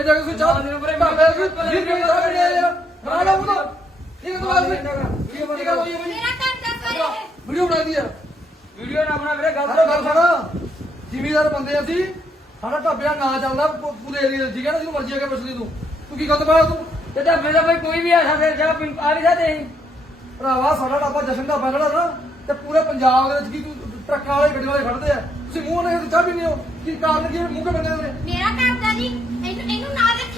ਢਾਬੇ ਜਾ ਕੇ ਤੁਸੀਂ ਚਾਹ ਢਾਬੇ ਤੁਸੀਂ ਵੀਹ ਰੁਪਏ ਦੀ ਚਾਹ ਪੀਣੀ ਆ ਯਾਰ ਬਣਾ ਲਓ ਉਹ ਠੀਕ ਤੂੰ ਬਾਅਦ ਹੋਈ ਹੈ ਬਈ ਮੇਰਾ ਘਰ ਦਾ ਸਾਰੇ ਵੀਡੀਓ ਬਣਾ ਦੀ ਯਾਰ ਵੀਡੀਓ ਨਾ ਬਣਾ ਵੀਰੇ ਗੱਲ ਗੱਲ ਸਾਡਾ ਜ਼ਿਮੀਦਾਰ ਬੰਦੇ ਅਸੀਂ। ਸਾਡਾ ਢਾਬੇ ਦਾ ਨਾਂ ਚੱਲਦਾ ਪੂਰੇ ਏਰੀਆ 'ਚ ਠੀਕ ਹੈ ਨਾ? ਜਿਹਨੂੰ ਮਰਜ਼ੀ ਆ ਕੇ ਪੁੱਛ ਲਈ ਤੂੰ। ਤੂੰ ਕੀ ਗੱਲ ਪਾਇਆ ਤੂੰ? ਤੇ ਢਾਬੇ ਦਾ ਬਈ ਕੋਈ ਵੀ ਆ ਸਕਦੇ ਚਾਹ ਪੀ ਆ ਨਹੀਂ ਸਕਦੇ ਅਸੀਂ ਭਰਾਵਾ ਸਾਡਾ ਢਾਬਾ ਜਸ਼ਨ ਢਾਬਾ ਜਿਹੜਾ ਨਾ। ਤੇ ਪੂਰੇ ਪੰਜਾਬ ਦੇ ਵਿੱਚ ਕੀ ਤੂੰ ਟਰੱਕਾਂ ਵਾਲੇ ਗੱਡੀਆਂ ਵਾਲੇ ਖੜਦੇ ਆ? ਤੁਸੀਂ ਮੂੰਹ ਨਾਲ ਚਾਹ ਵੀ ਨਹੀਂ ਹੋ। ਕੀ ਕਾਰਨ ਕੀ? ਮੂੰਹ ਕੇ ਬੰਦੇ ਨੇ ਮੇਰਾ ਘਰ ਦਾ ਜੀ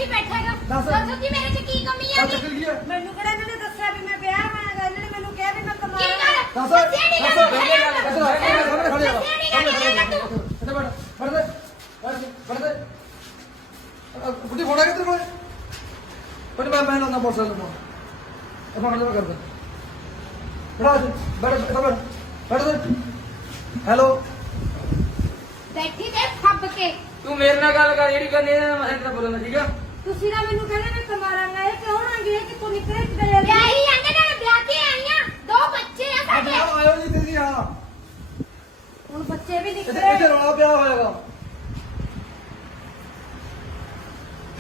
ਨਾਲ ਰੱਖੀ ਬੈਠੇਗਾ ਦੱਸ। ਦੱਸੋ ਕਿ ਮੇਰੇ 'ਚ ਕੀ ਕਮੀ ਆ ਦੱਸ ਕੀ ਹੈ ਮੈਨੂੰ ਕਿਹੜਾ ਇਹਨਾਂ ਨੇ ਦੱਸਿਆ ਵੀ ਮੈਂ ਵਿਆਹ ਹੋਇਆਗਾ ਇਹਨਾਂ ਨੇ ਮੈਨੂੰ ਕਿਹਾ ਵੀ ਮੈਂ ਕੀ ਕਮਾਇਆ ਗੱਲ? ਦੱਸ। ਦੱਸਿਆ ਨੀ ਦੱਸ। ਬੈਠੇ ਨੀ ਦੱਸ। ਸਾਹਮਣੇ ਖੜੇ ਤੂੰ। ਇੱਥੇ ਬੈਠ। ਫੜ ਦੇ ਫੜ ਦੇ ਬੁੱਢੀ ਫੋੜਾ ਕਿੱਧਰ ਕੋਲੇ? ਪਰ ਮੈਂ ਮੈਂ ਨਾ ਮੋਟਰਸਾਈਕਲ ਨੂੰ ਇਹ ਫੋਨ ਦੇ ਕਰ ਦੇ। ਜੀ ਬੈਠ ਬੈਠ ਬੈਠ। ਬੈਠ ਦੇ। ਹੈਲੋ। ਬੈਠੀ ਤੇ ਫੱਬ ਕੇ। ਤੂੰ ਮੇਰੇ ਨਾਲ ਗੱਲ ਕਰ ਜਿਹੜੀ ਕਰਨੀ ਹੈ ਮੈਂ ਤੇਰਾ ਬੋਲਣਾ ਠੀਕ ਆ? ਤੁਸੀਂ ਨਾ ਮੈਨੂੰ ਕਹਿੰਦੇ ਮੈਂ ਕਮਾਰਾਂਗਾ ਇਹ ਕਿਉਂ ਨਾ ਗਏ ਕਿ ਤੂੰ ਨਿਕਲੇ ਕਿਤੇ ਵਿਆਹੀ ਆਂਦੇ ਨੇ ਵਿਆਹ ਕੇ ਆਈਆਂ। ਦੋ ਬੱਚੇ ਆ ਸਾਡੇ। ਆਹ ਆਇਓ ਜੀ ਦੀਦੀ ਹਾਂ। ਹੁਣ ਬੱਚੇ ਵੀ ਇੱਥੇ ਨਿਕਲੇ। ਇੱਥੇ ਰੌਲਾ ਪਿਆ ਹੋਏਗਾ।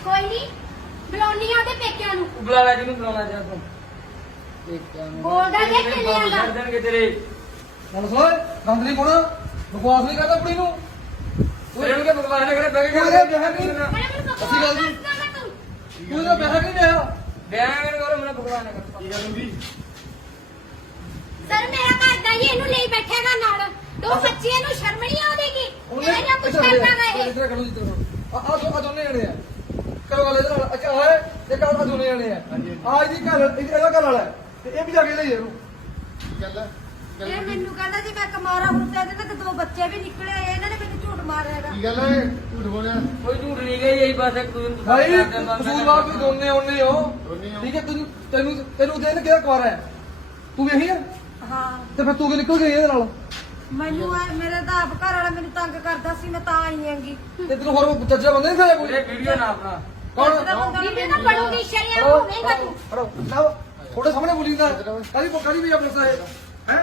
ਕੋਈ ਨਹੀਂ ਬਲੌਨੀ ਆ ਦੇ ਪੇਕਿਆਂ ਨੂੰ। ਬੁਲਾ ਲੈ ਜਿਹਨੂੰ ਬੁਲਾਉਣਾ ਚਾਹ ਤੂੰ। ਬੋਲਦਾ ਜੇ ਚੱਲਿਆ ਗਾ। ਛੱਡ ਦੇਣਗੇ ਤੇਰੇ। ਗੱਲ ਸੁਣ ਗੰਦ ਨਹੀਂ ਪਾਉਣਾ ਬਕਵਾਸ ਨਹੀਂ ਕਰਦਾ ਕੁੜੀ ਨੂੰ। ਤੂੰ ਇਹਨੂੰ ਕਿ ਬਕਵਾਸ ਨਾ ਕਰੇ ਬਹਿ ਕੇ ਉਹਦੇ ਵਿਆਹ ਨਹੀਂ ਬੜਾ ਮੈਨੂੰ ਅਸੀਂ ਗੱਲ ਜੀ। ਦੱਸਦਾ ਤੂੰ ਤੂੰ ਇਹਦਾ ਪੈਸਾ ਕਿਉਂ ਲਿਆ ਬਿਆਨ ਮੈਨੂੰ ਕਰੋ ਮੈਨੂੰ ਬਕਵਾਸ ਨਾ ਕਰ ਕੀ ਗੱਲ ਹੋ ਗਈ? ਸਰ ਮੇਰਾ ਘਰ ਦਾ ਜੀ ਇਹਨੂੰ ਲਈ ਬੈਠੇਗਾ ਨਾਲ। ਦੋ ਬੱਚੇ ਇਹਨੂੰ ਸ਼ਰਮ ਨਹੀਂ ਆਉਂਦੀਗੀ ਉਹਨੇ ਇਹ ਜਾਂ ਕੁਝ ਆ ਕਰਦਾ ਵਾ ਇਹ। ਇੱਧਰ ਕਰੋ ਜੀ ਇੱਧਰ ਆ ਆ ਆ ਦੋਨੇ ਜਣੇ ਆ। ਕਰੋ ਗੱਲ ਇਹਦੇ ਨਾਲ। ਅੱਛਾ ਹੈ ਇਹ ਕਾ ਦੋਨੇ ਜਣੇ ਆ। ਆ ਇਹਦੀ ਘਰ ਇਹਦਾ ਘਰ ਵਾਲਾ ਹੈ, ਤੇ ਇਹ ਵੀ ਜਾ ਕੇ ਲਈ ਇਹਨੂੰ। ਹੈ ਗੱਲ ਇਹ ਹੋ? ਮੈਨੂੰ ਕਹਿੰਦਾ ਜੀ ਮੈਂ ਕਮਾਰਾ ਹੁਣ ਤੇ ਇਹਦੇ ਤੱਕ ਦੋ ਬੱਚੇ ਵੀ ਨਿਕਲੇ ਇਹਨਾਂ ਨੇ ਝੂਠ ਮਾਰਿਆਗਾ ਕੀ ਗੱਲ ਹੈ ਝੂਠ ਬੋਲਿਆ? ਕੋਈ ਝੂਠ ਨਹੀਂ ਗਈ ਇਹੀ ਬਸ ਇੱਕ ਦੂਜੇ ਨੂੰ ਭਾਈ। ਕਸੂਰਵਾਰ ਤੁਸੀਂ ਦੋਨੇ ਉਹਨੇ ਹੋ। ਦੋਨੇ ਹੋ। ਠੀਕ ਹੈ ਤੈਨੂੰ ਤੈਨੂੰ ਤੈਨੂੰ ਦੇਣ ਕਿਹਦਾ ਕੁਆਰਾ ਹੈ? ਤੂੰ ਵੀ ਇਹੀ ਹੈ? ਹਾਂ। ਤੇ ਫਿਰ ਤੂੰ ਕਿ ਨਿਕਲ ਗਈ ਇਹਦੇ ਨਾਲ? ਮੈਨੂੰ ਆ ਮੇਰੇ ਦਾ ਆਪ ਘਰ ਵਾਲਾ ਮੈਨੂੰ ਤੰਗ ਕਰਦਾ ਸੀ ਮੈਂ ਤਾਂ ਆਈ ਆਂਗੀ ਤੇ ਤੈਨੂੰ ਹੋਰ ਚੱਜਾ ਬੰਦੇ ਨਹੀਂ ਖਾਇਆ ਕੋਈ? ਵੀਰੇ ਵੀਡੀਓ ਨਾ ਆਪਣਾ ਕੌਣ? ਵੀਡੀਓ ਨਾ ਬਣੂਗੀ ਸ਼ਰਿਆ ਹੋਵੇਗਾ ਤੂੰ। ਹਲੋ ਨਾ ਥੋੜੇ ਸਾਹਮਣੇ ਬੋਲੀ ਜਾਂਦਾ। ਕਦੀ ਕਦੀ ਵੀ ਆਪਣਾ ਸਾਹਿਬ ਹੈ?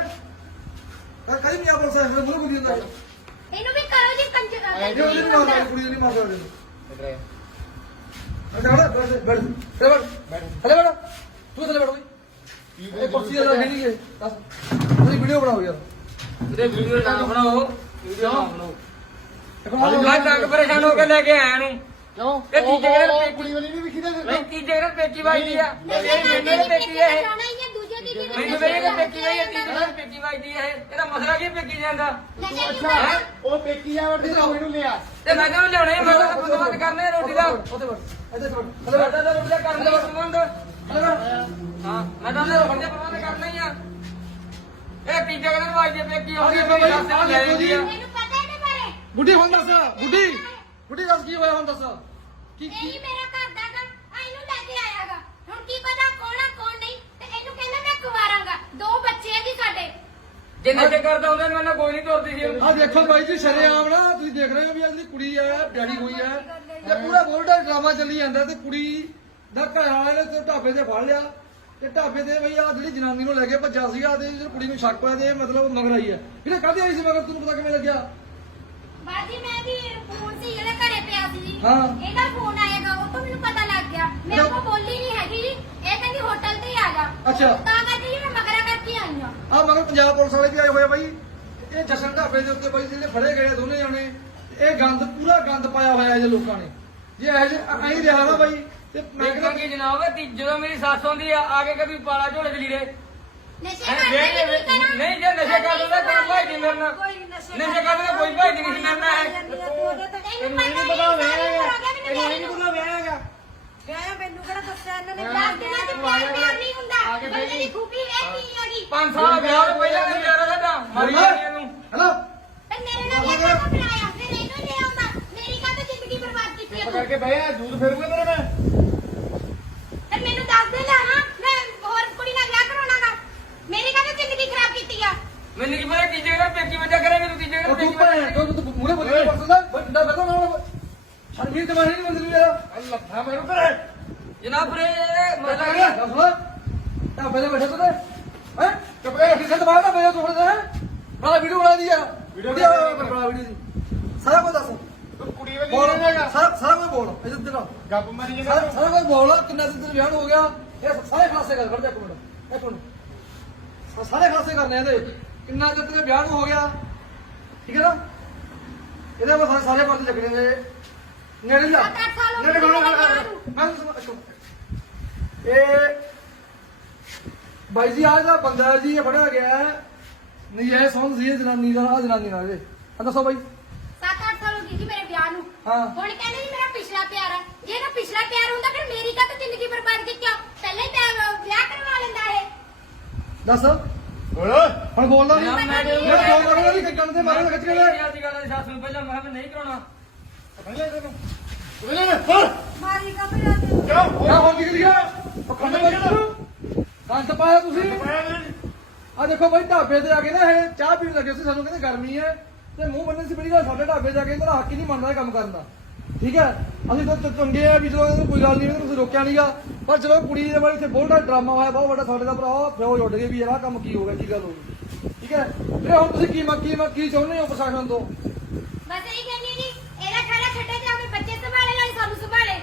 ਕਦੀ ਵੀ ਆਪਣਾ ਸਾਹਿਬ ਮੂੰਹ ਬੋਲੀ ਜਾਂਦਾ। ਇਹਨੂੰ ਵੀ ਕਰੋ ਜੀ ਕੰਜਰ ਇਹ ਉਹਦੀ ਨਹੀਂ ਮਾਰਦਾ ਕੁੜੀ ਨਹੀਂ ਮਾਰਦਾ ਉਹਦੇ ਇੱਧਰ ਆ। ਬੈਠ ਬੈਠ ਬੈਠ ਹਲੇ ਬੈਠ। ਤੂੰ ਥੱਲੇ ਬੈਠ ਕੀ ਇਹ ਕੁਰਸੀ ਦਾ ਹੈ? ਨਹੀਂ ਹੈ। ਦੱਸ। ਤੁਸੀਂ ਵੀਡੀਓ ਬਣਾਓ ਯਾਰ। ਵੀਰੇ ਵੀਡੀਓ ਨਾ ਬਣਾਓ। ਵੀਡੀਓ ਨਾ ਬਣਾਓ। ਇੱਕ ਮੈਂ ਤੱਕ ਪਰੇਸ਼ਾਨ ਹੋ ਕੇ ਲੈ ਕੇ ਆਇਆ ਨੂੰ ਕਿਉਂ? ਇਹ ਤੀਜੇ ਉਹ ਪੇਟੀ- ਵਾਲੀ ਨਹੀਂ ਵਿਖੀ ਨਾ ਨਹੀਂ ਤੀਜੇ ਗੇੜ ਪੇਕੀ ਵੱਜਦੀ ਆ। ਨਸ਼ੇ ਇਹ ਕਰਦੇ ਮੈਨੂੰ ਜੀ ਪੇਕੀ ਹੈ ਇਹ। ਲਾਉਣਾ ਹੀ ਹੈ ਦੂਜੇ ਦੀ ਦੀ ਮੈਨੂੰ ਵੇਲੇ ਕਿ ਪੇਕੀ ਗਈ ਹੈ ਤੀਜੇ ਗੇੜ ਪੇਕੀ ਵੱਜਦੀ ਹੈ ਇਹ। ਇਹਦਾ ਮਸਲਾ ਕੀ ਪੇਕੀ ਜਾਂਦਾ? ਨਸ਼ੇ ਦੀ ਅੱਛਾ ਉਹ ਪੇਕੀ ਆ ਵਰਦੀ ਤੂੰ ਇਹਨੂੰ ਲਿਆ। ਤੇ ਮੈਂ ਕਿਹਾ ਲਿਆਉਣੇ ਮੈਂ ਤਾਂ ਬੰਦੋਬਸਤ ਕਰਨੇ ਰੋਟੀ ਦਾ। ਉੱਥੇ ਬੈਠ ਇੱਥੇ ਬੈਠ ਹਲੇ ਬੈਠਾ ਤਾਂ ਰੋਟੀ ਦਾ ਕਰਨ ਦਾ ਪ੍ਰਬੰਧ ਹਲੇ ਬੈਠ। ਹਾਂ। ਮੈਂ ਤਾਂ ਉਹਦੇ ਰੋਟੀ ਦਾ ਪ੍ਰਬੰਧ ਕਰਨਾ ਹੀ ਆ। ਇਹ ਤੀਜੇ ਗੇੜ ਵੱਜਦੀ ਪੇਕੀ ਆ ਆਉਂਦੀ ਦੇਖੋ ਮੇਰੀ ਬਾਈ, ਸੱਸ ਆ ਲੈ ਦੇਖੋ ਜੀ। ਜਾਂਦੀ ਆ। ਮੈਨੂੰ ਪਤਾ ਇਹਦੇ ਬਾਰੇ? ਬੁੱਢੀ ਹੁਣ ਦੱਸ ਬੁੱਢੀ। ਬੁੱਢੀ ਦੱਸ ਕੀ ਹੋਇਆ ਹੁਣ ਦੱਸ? ਕੀ ਕੀ ਮੇਰਾ ਘਰ ਦਾ ਗਾ ਆ ਇਹਨੂੰ ਲੈ ਕੇ ਆਇਆਗਾ ਹੁਣ ਕੀ ਪਤਾ ਕੌਣ ਆ ਕੌਣ ਨਹੀਂ ਤੇ ਇਹਨੂੰ ਕਹਿੰਦਾ ਮੈਂ ਕੁਵਾਰਾਂਗਾ ਦੋ ਬੱਚੇ ਆ ਜੀ ਸਾਡੇ। ਜੇ ਨਸ਼ੇ ਕਰਦਾ ਹੁੰਦਾ ਮੈਂ ਨਾ ਕੋਈ ਨਹੀਂ ਤੁਰਦੀ ਸੀ। ਆ ਦੇਖੋ ਬਾਈ ਜੀ ਸ਼ਰੇਆਮ ਨਾ ਤੁਸੀਂ ਦੇਖ ਰਹੇ ਹੋ ਵੀ ਅਗਲੀ ਕੁੜੀ ਹੈ ਪਿਆਰੀ ਹੋਈ ਹੈ। ਤੇ ਪੂਰਾ ਗੋਲਡਾ ਡਰਾਮਾ ਚੱਲੀ ਜਾਂਦਾ ਤੇ ਕੁੜੀ ਦਾ ਘਰ ਵਾਲੇ ਨੇ ਤੇ ਢਾਬੇ ਤੇ ਫੜ ਲਿਆ। ਤੇ ਢਾਬੇ ਤੇ ਬਈ ਆ ਜਿਹੜੀ ਜਨਾਨੀ ਨੂੰ ਲੈ ਕੇ ਭੱਜਾ ਸੀਗਾ ਤੇ ਜਿਹੜੀ ਕੁੜੀ ਨੂੰ ਸ਼ੱਕ ਹੋਇਆ ਤੇ ਇਹ ਮਤਲਬ ਮਗਰ ਆਈ ਹੈ। ਇਹਨੇ ਕਾਹਦੀ ਆਈ ਸੀ ਮਗਰ? ਤੈਨੂੰ ਪਤਾ ਕਿਵੇਂ ਲੱਗਿਆ? ਬਾਜੀ ਮੈਂ ਜੀ ਫੋਨ ਸੀ ਇਹਦੇ ਘਰੇ ਪਿਆ ਸੀ ਜੀ। ਹਾਂ। ਇਹਦਾ ਫੋਨ ਆਏਗਾ ਉਹ ਤੋਂ ਮੈਨੂੰ ਪਤਾ ਲੱਗ ਗਿਆ। ਮੈਂ। ਉਹ ਬੋਲੀ ਨਹੀਂ ਹੈਗੀ ਜੀ। ਇਹ ਕਹਿੰਦੀ ਹੋਟਲ ਤੇ ਹੀ ਆ ਜਾ। ਅੱਛਾ। ਤਾਂ ਕਰਕੇ ਜੀ ਮੈਂ ਮਗਰਾ ਕਰਕੇ ਆਈ ਹਾਂ ਆ ਮਗਰ ਪੰਜਾਬ ਪੁਲਿਸ ਵਾਲੇ ਵੀ ਆਏ ਹੋਏ ਆ ਬਾਈ। ਇਹ ਜਸ਼ਨ ਢਾਬੇ ਦੇ ਉੱਤੇ ਬਾਈ ਜਿਹੜੇ ਫੜੇ ਗਏ ਆ ਦੋਨੇ ਜਾਣੇ ਇਹ ਗੰਦ ਪੂਰਾ ਗੰਦ ਪਾਇਆ ਹੋਇਆ ਹੈ ਜੇ ਲੋਕਾਂ ਨੇ। ਜੇ ਇਹ ਜੇ ਐਂ ਰਿਹਾ ਨਾ ਬਾਈ ਤੇ ਮੈਂ ਕਹਿੰਦਾ ਕੀ ਜਨਾਬ ਤੀ ਜਦੋਂ ਮੇਰੀ ਸੱਸ ਆਉਂਦੀ ਆ ਆ ਕੇ ਕਦੀ ਪਾਲਾ ਝੋਲੇ ਚ ਲੀੜੇ। ਨਸ਼ੇ ਕਰਦੇ ਨਹੀਂ ਕਰਾਂ? ਨਹੀਂ ਜੇ ਨਸ਼ੇ ਕਰਦੇ ਤਾਂ ਕੋਈ ਭਾਈ ਨਹੀਂ ਮੇਰੇ ਨਾਲ ਕੋਈ ਨਸ਼ੇ ਕਰਦੇ ਤਾਂ ਕੋਈ ਭਾਈ ਨਹੀਂ ਮੇਰੇ ਨਾਲ ਹੈ। ਇਹਨੂੰ ਨਹੀਂ ਪਤਾ ਹੋਵੇਗਾ ਇਹਨੂੰ ਨਹੀਂ ਪਤਾ ਵਿਆਹੇਗਾ ਵਿਆਹ ਮੈਨੂੰ ਕਿਹੜਾ ਦੱਸਿਆ ਇਹਨਾਂ ਨੇ? ਦਸ ਦਿਨਾਂ ਚ ਪਿਆਰ ਪਿਆਰ ਨਹੀਂ ਹੁੰਦਾ। ਕੇ ਬੰਦੇ ਦੀ। ਖੂਬੀ ਕੀ ਹੈਗੀ ਪੰਜ ਸਾਲ ਵਿਆਹ ਤੋਂ ਪਹਿਲਾਂ ਪਿਆਰਾ ਸਾਡਾ ਮਰੀ ਜਾਂਦੀ ਇਹਨੂੰ ਹੈਲੋ ਤੇ ਮੇਰੇ ਨਾਲ ਵਿਆਹ ਕਾ ਬਣਾਇਆ ਫਿਰ ਇਹਨੂੰ ਲੈ ਆਉਂਦਾ ਮੇਰੀ ਕਾਹਤੇ ਜ਼ਿੰਦਗੀ ਬਰਬਾਦ ਕੀਤੀ ਹੈ ਪਕੜ ਤੂੰ ਕੇ ਬਹਿ ਜਾ ਦੂਧ ਫੇਰੂਗਾ ਤੇਰੇ ਮੈਂ ਤੇ ਮੈਨੂੰ ਦੱਸ ਦੇ ਲੈ ਹਾਂ ਮੈਂ ਹੋਰ ਕੁੜੀ ਨਾਲ ਵਿਆਹ ਕਰਾਉਣਾਗਾ ਮੇਰੀ ਕਾਹਤੇ ਜ਼ਿੰਦਗੀ ਖਰਾਬ ਕੀਤੀ ਆ ਮੈਨੂੰ ਕੀ ਪਤਾ ਤੀਜੇ ਘਰ ਪੇਕੀ ਵਜਾ ਕਰੇਂਗੇ ਤੂੰ ਤੀਜੇ ਘਰ ਉਹ ਤੂੰ ਪੇਕੀ ਭੈਣ ਵਜਾ ਤੂੰ ਤੂੰ ਮੂਰੇ ਬੋਲੀ ਪਰਸਨ ਦਾ ਬੰਦਾ ਬੈਠਾ ਨਾ ਸ਼ਰਮੀਰ ਤੇ ਮਾਰੀ ਨਹੀਂ ਨੂੰ ਯਾਰ ਲੱਥਾ ਮੈਨੂੰ ਕਰੇ ਜਨਾਬ ਰੇ ਵਾ ਢਾਬੇ ਤੇ ਬੈਠੇ ਤੂੰ ਹੈ? ਹੈ ਕਪੜੇ ਕਿਸੇ ਤੋਂ ਬਾਹਰ ਬੈਠਾ ਤੂੰ ਹੁਣ ਹੈ? ਬੜਾ ਵੀਡੀਓ ਬਣਾ ਦੀ ਯਾਰ ਵੀਡੀਓ ਬਣਾ ਵੀਡੀਓ ਦੀ ਸਾਰਾ ਕੁਝ ਦੱਸ। ਕੁੜੀ ਵੇ ਬੋਲ। ਕੀ ਹੈਗਾ। ਸਾਰਾ ਸਾਰਾ ਕੁਝ ਬੋਲ। ਇੱਧਰ ਇੱਧਰ ਗੱਪ ਮਾਰੀ ਜਾਂਦਾ ਸਾਰਾ ਕੁਝ ਬੋਲ। ਕਿੰਨਾ ਦਿਨ ਤੇਰਾ ਵਿਆਹ ਹੋ ਗਿਆ। ਇਹ ਸਾਰੇ ਖਾਸੇ ਕਰ ਖੜ ਜਾ ਇੱਕ ਮਿੰਟ। ਇੱਕ ਮਿੰਟ। ਸਾਰੇ ਖਾਸੇ ਕਰਨੇ ਆ ਇਹਦੇ। ਕਿੰਨਾ ਦਿਨ ਤੇਰੇ ਵਿਆਹ ਨੂੰ ਹੋ ਗਿਆ। ਠੀਕ ਹੈ ਨਾ? ਇਹਦੇ ਮੈਂ ਸਾਰੇ ਸਾਰੇ ਪਾਸੇ ਲੱਗਣੇ ਨੇ। ਨੇੜੇ ਜਾ ਨੇੜੇ ਨੂੰ। ਇੱਕ ਮਿੰਟ। ਇਹ ਬਾਈ ਜੀ ਆਹ ਜਿਹੜਾ ਬੰਦਾ ਜੀ ਇਹ ਫੜਿਆ ਗਿਆ ਨਜਾਇਜ਼ ਸੰਬੰਧ ਸੀ ਇਹ ਜਨਾਨੀ ਦਾ ਆ ਜਨਾਨੀ ਨਾਲ ਇਹਦੇ ਆ ਦੱਸੋ ਬਾਈ। 7-8 ਸਾਲ ਹੋ ਗਏ ਜੀ ਮੇਰੇ ਵਿਆਹ ਨੂੰ। ਹਾਂ। ਹੁਣ ਕਹਿੰਦੇ ਜੀ ਮੇਰਾ ਪਿਛਲਾ ਪਿਆਰ ਹੈ। ਜੇ ਇਹਦਾ ਪਿਛਲਾ ਪਿਆਰ ਹੁੰਦਾ ਫਿਰ ਮੇਰੀ ਕਾ ਜ਼ਿੰਦਗੀ ਬਰਬਾਦ ਕੀਤੀ ਕਿਉਂ ਪਹਿਲੇ ਹੀ ਤਾਂ ਵਿਆਹ ਕਰਵਾ ਲੈਂਦਾ ਇਹ। ਦੱਸ। ਬੋਲ। ਹੁਣ ਬੋਲਦਾ ਨਹੀਂ ਮੈਂ- ਬੋਲਦਾ ਨਹੀਂ ਕਿ ਕੰਨ ਤੇ ਮਾਰੇ ਖਿੱਚ ਕੇ ਲੈ। ਦੀ ਗੱਲ ਸੱਸ ਨੂੰ ਪਹਿਲਾਂ ਮੈਂ ਨਹੀਂ ਕਰਾਉਣਾ। ਮਾਰੀ ਕਾ ਤੇ ਜਾਂਦੇ ਕਿਉਂ ਕਿਆ ਹੋਰ ਹੋ ਨਿਕਲ ਗਿਆ ਪਖੰਡ ਵੱਜ ਕੰਨ ਪਾਇਆ ਤੁਸੀਂ ਪਾਇਆ ਨੇ ਆ ਦੇਖੋ ਬਾਈ ਢਾਬੇ ਤੇ ਆ ਕੇ ਨਾ ਇਹ ਚਾਹ ਪੀਣ ਲੱਗੇ ਸੀ ਸਾਨੂੰ ਕਹਿੰਦੇ ਗਰਮੀ ਹੈ। ਤੇ ਮੂੰਹ ਬੰਨਣ ਸੀ ਬੜੀ ਗੱਲ ਸਾਡੇ ਢਾਬੇ ਜਾ ਕੇ ਇਹਨਾਂ ਦਾ ਹੱਕ ਹੀ ਨਹੀਂ ਮੰਨਦਾ ਇਹ ਕੰਮ ਕਰਨ ਦਾ। ਠੀਕ ਹੈ? ਅਸੀਂ ਤਾਂ ਚ- ਚੰਗੇ ਆ ਵੀ ਚਲੋ ਇਹਨੂੰ ਕੋਈ ਗੱਲ ਨਹੀਂ ਇਹਨੂੰ ਤੁਸੀਂ ਰੋਕਿਆ ਨਹੀਂਗਾ ਪਰ ਚਲੋ ਕੁੜੀ ਦੇ ਬਾਰੇ ਇੱਥੇ ਬਹੁਤ ਵੱਡਾ ਡਰਾਮਾ ਹੋਇਆ ਬਹੁਤ ਵੱਡਾ ਸਾਡੇ ਦਾ ਭਰਾ ਫਿਓ ਉੱਡ ਗਏ ਵੀ ਯਾਰ ਆਹ ਕੰਮ ਕੀ ਹੋ ਗਿਆ ਕੀ ਗੱਲ ਹੋ ਗਈ। ਠੀਕ ਹੈ? ਵੀਰੇ ਹੁਣ ਤੁਸੀਂ ਕੀ ਮੰਗੀ ਕੀ ਚਾਹੁੰਦੇ ਹੋ ਪ੍ਰਸ਼ਾਸਨ ਤੋਂ? ਬਸ ਇਹੀ ਕਹਿੰਦੀ ਜੀ ਇਹਦਾ ਖੜਾ ਛੱਡੇ ਤੇ ਆਪਣੇ ਬੱਚੇ ਸੰਭਾਲੇ ਨਾਲ ਸਾਨੂੰ ਸੰਭਾਲੇ?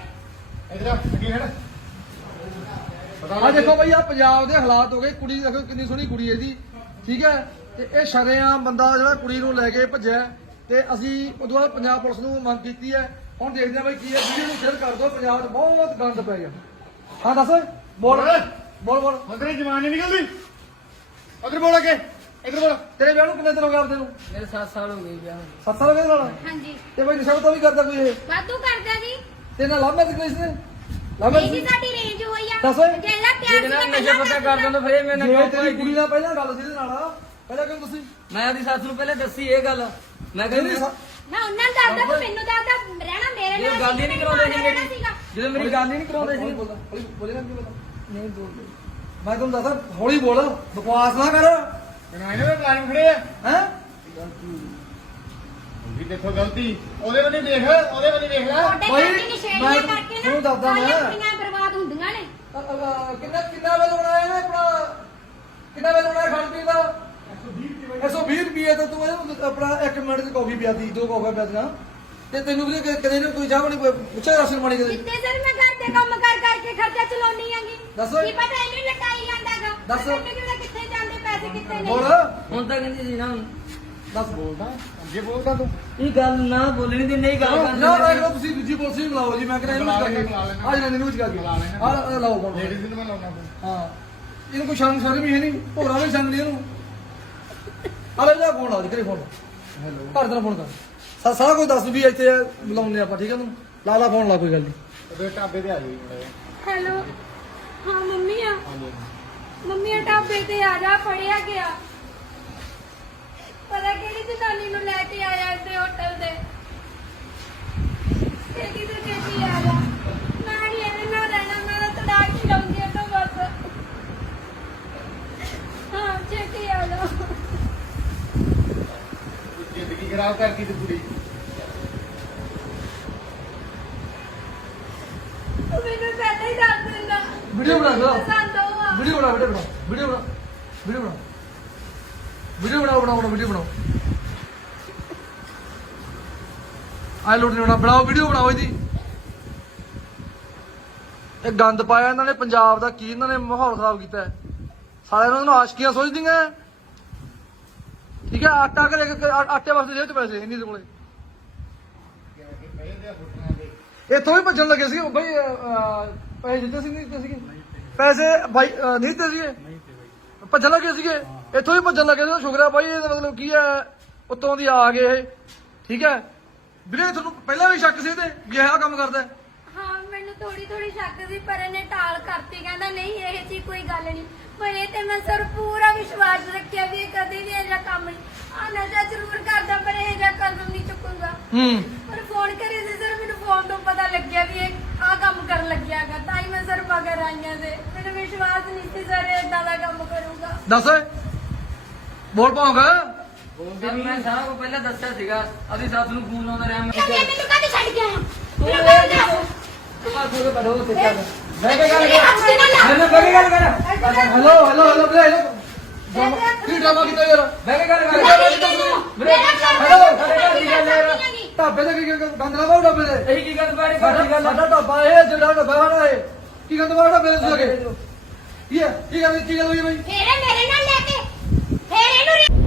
ਇਧਰ ਅੱਗੇ ਹਟ ਆ ਦੇਖੋ ਬਈ ਆ ਪੰਜਾਬ ਦੇ ਹਾਲਾਤ ਹੋ ਗਏ। ਕੁੜੀ ਦੇਖੋ ਕਿੰਨੀ ਸੋਹਣੀ ਕੁੜੀ ਹੈ ਜੀ ਠੀਕ ਹੈ? ਤੇ ਇਹ ਸ਼ਰੇਆਮ ਬੰਦਾ ਜਿਹੜਾ ਕੁੜੀ ਨੂੰ ਲੈ ਕੇ ਭੱਜਿਆ ਤੇ ਅਸੀਂ ਉਦੋਂ ਬਾਅਦ ਪੰਜਾਬ ਪੁਲਿਸ ਨੂੰ ਮੰਗ ਕੀਤੀ ਹੈ। ਹੁਣ ਦੇਖਦੇ ਹਾਂ ਬਈ ਕੀ ਹੈ। ਵੀਡੀਓ ਨੂੰ ਸ਼ੇਅਰ ਕਰ ਦਿਓ। ਪੰਜਾਬ 'ਚ ਬਹੁਤ ਗੰਦ ਪੈ ਗਿਆ। ਹਾਂ ਦੱਸ। ਬੋਲ। ਬੋਲ। ਬੋਲ ਅੰਦਰੇ ਜਵਾਨ ਨਹੀਂ ਨਿਕਲਦੀ। ਉਧਰ ਬੋਲ ਅੱਗੇ। ਇਧਰ ਬੋਲ ਤੇਰੇ ਵਿਆਹ ਨੂੰ ਕਿੰਨੇ ਦਿਨ ਹੋ ਗਏ ਆਪਦੇ ਨੂੰ? ਮੇਰੇ 7 ਸਾਲ ਹੋ ਗਏ ਵਿਆਹ ਨੂੰ। 7 ਸਾਲ ਹੋ ਗਏ ਨਾਲ? ਹਾਂਜੀ। ਤੇ ਬਈ ਨਸ਼ਾ ਤਾਂ ਵੀ ਕਰਦਾ ਕੋਈ ਇਹ? ਵਾਧੂ ਕਰਦਾ ਜੀ। ਤੇ ਨਾਲ ਲਵ ਮੈਰਿਜ ਕਰੀ ਸੀ ਲਵ ਜੀ ਮੈਰਿਜ ਸਾਡੀ ਰੇਂਜ ਹੋਈ ਆ। ਦੱਸ। ਜੇ ਇਹਦਾ ਪਿਆਰ ਸੀ ਨਸ਼ਾ ਪਤਾ ਕਰ ਦਿੰਦਾ ਫਿਰ ਇਹ ਮੇਰੇ ਨਾਲ ਤੇਰੀ ਕੁੜੀ ਨਾਲ ਪਹਿਲਾਂ ਗੱਲ ਸੀ ਇਹਦੇ ਨਾਲ। ਪਹਿਲਾਂ ਕਿਉਂ ਤੁਸੀਂ? ਮੈਂ ਉਹਦੀ ਸੱਸ ਨੂੰ ਪਹਿਲਾਂ ਦੱਸੀ ਇਹ ਗੱਲ। ਮੈਂ ਕਹਿੰਦੀ ਨਾ ਉਹਨਾਂ ਨੂੰ ਦੱਸਦਾ ਤੂੰ ਮੈਨੂੰ ਦੱਸਦਾ ਰਹਿਣਾ ਮੇਰੇ ਨਾਲ ਗੱਲ ਹੀ ਨਹੀਂ ਕਰਾਉਂਦੇ ਸੀ। ਜਦੋਂ ਮੇਰੀ ਗੱਲ ਹੀ ਨਹੀਂ ਕਰਾਉਂਦੇ ਸੀ ਬੋਲਦਾ ਕੀ ਬੋਲਦਾ ਨਹੀਂ ਬੋਲਦਾ। ਮੈਂ ਤੁਹਾਨੂੰ ਦੱਸਦਾ ਹੌਲੀ ਬੋਲ ਬਕਵਾਸ ਨਾ ਕਰ। ਬਣਾਏ ਨੇ ਪਲਾਨ ਖੜੇ ਆ? ਹੈ? ਵੀ ਦੇਖੋ ਗਲਤੀ। ਉਹਦੇ ਵੱਲ ਦੇਖ ਉਹਦੇ ਵੱਲ ਦੇਖ ਲੈ। ਤੁਹਾਡੇ ਬਾਈ, ਕਰਕੇ ਨਸ਼ੇੜੀਆਂ ਮੈਂ ਕਰਕੇ ਨਾ ਤੁਹਾਨੂੰ ਦੱਸਦਾ ਮੈਂ। ਸਾਰੀਆਂ ਕੁੜੀਆਂ ਬਰਬਾਦ ਹੁੰਦੀਆਂ ਨੇ। ਕਿੰਨਾ ਕਿੰਨਾ ਵੇਲ ਬਣਾਇਆ ਨੇ ਆਪਣਾ? ਕਿੰਨਾ ਵੇਲ ਬਣਾਇਆ ਖਾਣ ਪੀਣ ਦਾ 120 ਰੁਪਏ ਤਾਂ ਤੂੰ ਇਹਨੂੰ ਆਪਣਾ 1 ਮਿੰਟ ਦੀ ਕਾਫੀ ਪਿਆਦੀ ਦੋ ਕਾਫੀ ਪਿਆਦੀਆਂ ਤੇ ਤੈਨੂੰ ਵੀ ਕ- ਕਦੇ ਨਾ ਕੋਈ ਚਾਹ ਬਣੀ ਪੁੱਛਿਆ ਰਸਨ ਬਣੀ ਕਦੇ? ਕਿੱਤੇ ਸਰ ਮੈਂ ਘਰ ਦੇ ਕੰਮ ਕਰ ਕਰਕੇ ਖਰਚਾ ਚਲਾਉਣੀ ਆਂਗੀ ਦੱਸ। ਕੀ ਪਤਾ ਇਹਨੂੰ ਲਟਾਈ ਜਾਂਦਾਗਾ ਦੱਸ। ਮੈਨੂੰ ਕਿੱਥੇ ਜਾਂਦੇ ਪੈਸੇ ਕਿੱਥੇ ਬੋਲ ਨਹੀਂ ਹੁਣ ਤਾਂ ਕਹਿੰਦੀ ਸੀ ਨਾ ਦੱਸ ਬੋਲਦਾ। ਅੱਗੇ ਬੋਲਦਾ ਤੂੰ। ਇਹ ਗੱਲ ਨਾ ਬੋਲਣੀ ਦੀ ਨਹੀਂ ਗੱਲ ਕਰਨੀ ਨਾ ਨਾ ਇਹਨੂੰ ਤੁਸੀਂ ਦੂਜੀ ਪੁਲਿਸ ਨੂੰ ਬੁਲਾਓ ਜੀ ਮੈਂ ਕਹਿੰਦਾ ਇਹਨੂੰ ਬੁਲਾ ਵਿੱਚ ਲੈਣਾ, ਕਰਕੇ ਬੁਲਾ ਲੈਣਾ। ਆ ਜਨਾ ਇਹਨੂੰ ਵਿੱਚ ਕਰਕੇ ਬੁਲਾ ਲੈਣਾ। ਆ ਲਾਓ ਫੋਨ। ਲੇਡੀਜ਼ ਨੂੰ ਮੈਂ ਲਾਉਣਾ ਫੋਨ। ਹਾਂ। ਇਹਨੂੰ ਕੋਈ ਸ਼ਰਮ ਸ਼ਰਮ ਹੀ ਹੈ ਨਹੀਂ ਭੋਰਾ ਵੀ ਸੰਗ ਨਹੀਂ ਇਹਨੂੰ। ਅਰੇ ਜਾ ਫੋਨ ਆ ਕਰੇ ਫੋਨ। ਹੈਲੋ। ਘਰ ਦਾ ਫੋਨ ਕਰ। ਸਾਰਾ ਕੁਝ ਦੱਸ ਵੀ ਇੱਥੇ ਬੁਲਾਉਂਦੇ ਆਪਾਂ ਠੀਕ ਹੈ ਤੂੰ? ਲਾ ਲਾ ਫੋਨ ਲਾ ਕੋਈ ਗੱਲ ਨਹੀਂ ਢਾਬੇ ਤੇ ਆ ਹੈਲੋ। ਹਾਂ ਮੰਮੀ ਆ। ਮੰਮੀ ਆ ਢਾਬੇ ਤੇ ਆ ਜਾ, ਫੜਿਆ ਗਿਆ। ਪਤਾ ਕਿਹੜੀ ਜਨਾਨੀ ਨੂੰ ਲੈ ਕੇ ਆਇਆ ਇੱਥੇ ਹੋਟਲ ਦੇ? ਕਿਹਦੀ ਤੇ ਕਿਹਦੀ ਆ ਜਾ। ਮੈਂ ਨਹੀਂ ਇਹਦੇ ਨਾਲ ਰਹਿਣਾ, ਮੈਂ ਤਾਂ ਤੜਾਕ ਹੀ ਲਾਉਂਗੀ ਇਹਨੂੰ ਬਸ। ਹਾਂ, ਛੇਤੀ ਆ ਜਾ। ਜ਼ਿੰਦਗੀ ਖਰਾਬ ਕਰਤੀ ਤੇ ਤੂੰ ਮੈਨੂੰ ਪਹਿਲਾਂ ਹੀ ਦੱਸ ਦਿੰਦਾ ਵੀਡੀਓ ਬਣਾ ਲਓ ਪਸੰਦ ਹੋਆ ਵੀਡੀਓ ਬਣਾ ਵੀਡੀਓ ਬਣਾ ਵੀਡੀਓ ਬਣਾ ਵੀਡੀਓ ਬਣਾ ਵੀਡੀਓ ਬਣਾਓ ਬਣਾਓ ਵੀਡੀਓ ਬਣਾਓ। ਆਈ ਲੋਡ ਨਹੀਂ ਬਣਾ ਬਣਾਓ ਵੀਡੀਓ ਬਣਾਓ ਇਹਦੀ। ਇਹ ਗੰਦ ਪਾਇਆ ਇਹਨਾਂ ਨੇ, ਪੰਜਾਬ ਦਾ ਕੀ ਇਹਨਾਂ ਨੇ ਮਾਹੌਲ ਖਰਾਬ ਕੀਤਾ ਹੈ। ਸਾਲਿਆਂ ਇਹਨਾਂ ਨੂੰ ਆਸ਼ਕੀਆਂ ਸੋਚਦੀਆਂ ਠੀਕ ਹੈ, ਆਟਾ ਕਰੇ ਆਟੇ ਵਾਸਤੇ ਜੇਬ ਚ ਪੈਸੇ, ਇੰਨੀ ਦੇ ਕੋਲੇ। ਇੱਥੋਂ ਵੀ ਭੱਜਣ ਲੱਗੇ ਸੀ ਬਈ ਪੈਸੇ ਦਿੱਤੇ ਸੀ ਨਹੀਂ ਦਿੱਤੇ ਸੀਗੇ? ਪੈਸੇ ਭਾਈ ਅਹ, ਨਹੀਂ ਦਿੱਤੇ ਸੀਗੇ? ਭੱਜਣ ਲੱਗੇ ਸੀਗੇ। ਇੱਥੋਂ ਵੀ ਭੱਜਣ ਲੱਗੇ ਸੀ ਸ਼ੁਕਰ ਹੈ ਭਾਈ ਇਹਦਾ ਮਤਲਬ ਕੀ ਹੈ ਉੱਤੋਂ ਦੀ ਆ ਗਏ ਇਹ। ਠੀਕ ਹੈ? ਵੀਰੇ ਤੁਹਾਨੂੰ ਪਹਿਲਾਂ ਵੀ ਸ਼ੱਕ ਸੀ ਇਹਦੇ ਵੀ ਇਹ ਆਹ ਕੰਮ ਕਰਦਾ ਹੈ? ਹਾਂ ਮੈਨੂੰ ਥੋੜੀ ਥੋੜੀ ਸ਼ੱਕ ਸੀ ਪਰ ਇਹਨੇ ਟਾਲ ਕਰਤੀ ਕਹਿੰਦਾ ਨਹੀਂ ਇਹ ਜੀ ਕੋਈ ਗੱਲ ਨਹੀਂ। ਪਰ ਇਹ ਤੇ ਮੈਂ ਸਰ ਪੂਰਾ ਵਿਸ਼ਵਾਸ ਰੱਖਿਆ ਵੀ ਇਹ ਕਦੇ ਵੀ ਇਹ ਜਿਹਾ ਕੰਮ ਨਹੀਂ ਆ ਨਸ਼ਾ ਜ਼ਰੂਰ ਕਰਦਾ ਪਰ ਇਹ ਜਿਹਾ ਕਦਮ ਨਹੀਂ ਚੁੱਕੂਗਾ। ਹੂੰ। ਪਰ ਫੋਨ ਕਰੇ ਸੀ ਸਰ ਮੈਨੂੰ ਫੋਨ ਤੋਂ ਪਤਾ ਲੱਗਿਆ ਵੀ ਇਹ ਆ ਕੰਮ ਕਰਨ ਲੱਗਿਆਗਾ ਤਾਂ ਹੀ ਮੈਂ ਸਰ ਮਗਰ ਆਈਆਂ ਸੀ ਮੈਨੂੰ ਵਿਸ਼ਵਾਸ ਨਹੀਂ ਸੀ ਸਰ ਇਹ ਏਦਾਂ ਦਾ ਕੰਮ ਕਰੂਗਾ। ਦੱਸ ਬੋਲ ਪਾਉਂਗਾ ਚੱਲ ਮੈਂ ਸਾਰਾ ਕੁਝ ਪਹਿਲਾਂ ਦੱਸਿਆ ਸੀਗਾ। ਆਪਣੀ ਸੱਸ ਨੂੰ ਫੋਨ ਲਾਉਂਦਾ ਰਿਹਾ ਮੈਂ ਕਹਿੰਦੇ ਮੈਨੂੰ ਕਾਹਦੇ ਛੱਡ ਕੇ ਆਇਆ? ਤੂੰ ਚੱਲ। ਮੈਂ ਕੀ ਗੱਲ। ਕਰ? ਮੈਂ ਕੇ ਗੱਲ ਕਰ? ਹੈਲੋ ਹੈਲੋ ਹੈਲੋ ਵੀਰੇ ਹੈਲੋ ਕੀ ਡਰਾਮਾ ਕੀਤਾ ਯਾਰ? ਬੈਠ ਕੇ ਗੱਲ ਕਰ? ਨਹੀਂ ਹੈਲੋ, ਦੀ ਢਾਬੇ ਕੀ ਢਾਬੇ ਇਹੀ ਗੱਲ ਬਾਰੇ ਸਾਡਾ ਢਾਬਾ ਇਹ ਜਿਹੜਾ ਢਾਬਾ ਸਾਡਾ ਇਹ। ਕੀ ਗੰਦਲਾ ਬਾਉ ਢਾਬੇ ਤੁਸੀਂ ਕੀ ਹੈ? ਕੀ ਗੱਲ ਕੀ ਗੱਲ ਹੋਈ ਬਈ? ਫੇਰ ਇਹ ਮੇਰੇ ਨਾਲ ਲੈ ਕੇ, ਫੇਰ ਇਹਨੂੰ ਰੇ-